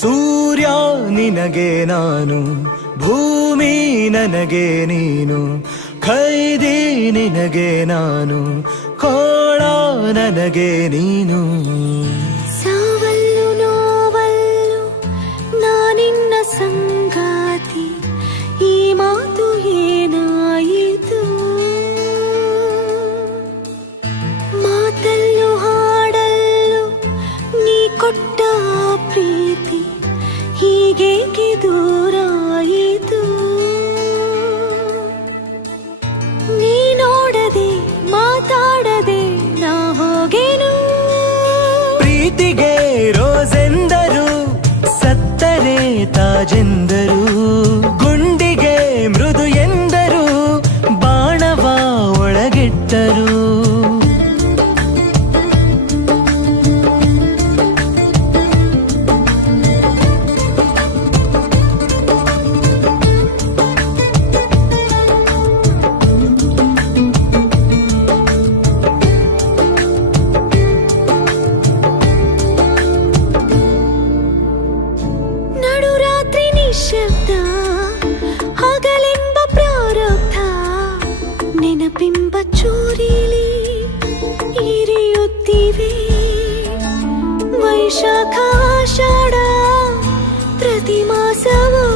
ಸೂರ್ಯ ನಿನಗೆ ನಾನು, ಭೂಮಿ ನನಗೆ ನೀನು, ಖೈದಿ ನಿನಗೆ ನಾನು, ಕೋಳ ನನಗೆ ನೀನು. ಸಾವಲ್ಲು ನೋವಲ್ಲು ನಾನಿನ್ನ ಸಂಗಾತಿ, ಈ ಮಾತು ಏನಾಯಿತು? ಮಾತಲ್ಲು ಹಾಡಲ್ಲು ನೀ ಕೊಟ್ಟ ಪ್ರೀತಿ ಹೀಗೇಕೆ ದೂರಾಯಿತು? ನೀ ನೋಡದೆ ಮಾತಾಡದೆ ನಾ ಹೋಗೆನು. ಪ್ರೀತಿಗೆ ರೋಸೆಂದರು, ಸತ್ತರೆ ತಾಜೆಂದರು, ಗುಂಡಿಗೆ ಮೃದು ಎಂದರು, ಬಾಣವ ಒಳಗಿಟ್ಟರು. ನಡುರಾತ್ರಿ ನಿಶಬ್ದ, ಹಗಲೆಂಬ ಪ್ರಾರಬ್ಧ, ನೆನಪಿಂಬ ಚೂರಿಲಿ ಇರಿಯುತ್ತಿವೆ. ವೈಶಾಖ ಆಷಾಢ ಪ್ರತಿ ಮಾಸವೋ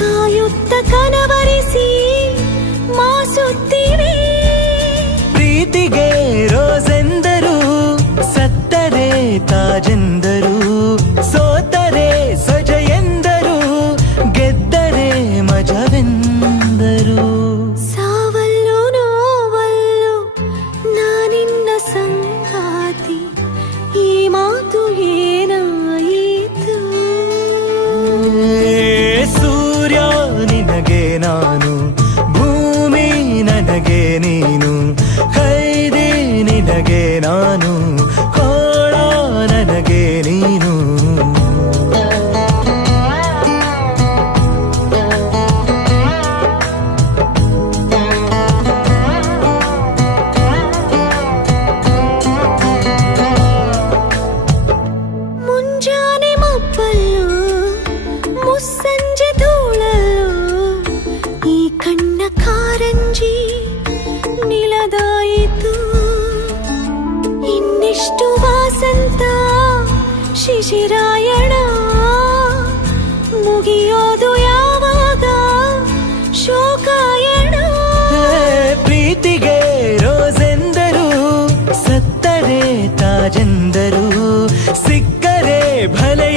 ಕಾಯುತ್ತ ಕನವರಿಸಿ ಮಾಸುತ್ತಿವೆ. ಪ್ರೀತಿಗೆ ರೋಸೆಂದರು, ಸತ್ತರೆ ತಾಜೆಂದರು, ಸೋತರೆ ಸಜ ಎಂದರು, ಗೆದ್ದರೆ ಮಜವೆಂದರು. ಸಾವಲ್ಲು ನೋವಲ್ಲು ನಾನಿನ್ನ ಸಂಗಾತಿ, ಈ ಮಾತು ಏನಾಯಿತು? ಸೂರ್ಯ ನಿನಗೆ ನಾನು, ಭೂಮಿ ನನಗೆ ನೀನು, ಖೈದಿ ನಿನಗೆ ನಾನು, ಕೋಳ ನನಗೆ ನೀನು. ಮುಂಜಾನೆ ಮಬ್ಬಲ್ಲು ಮುಸ್ಸಂಜೆ ಧೂಳಲ್ಲು, ಈ ಕಣ್ಣ ಕಾರಂಜಿ ನಿಲದಾಯಿತು. ಇನ್ನೆಷ್ಟು ವಾಸಂತ ಶಿಶಿರಾಯಣ, ಮುಗಿಯೋದು ಯಾವಾಗ ಶೋಕಾಯಣ? ಪ್ರೀತಿಗೆ ರೋಸೆಂದರು, ಸತ್ತರೆ ತಾಜೆಂದರು, ಸಿಕ್ಕರೆ ಭಲೆ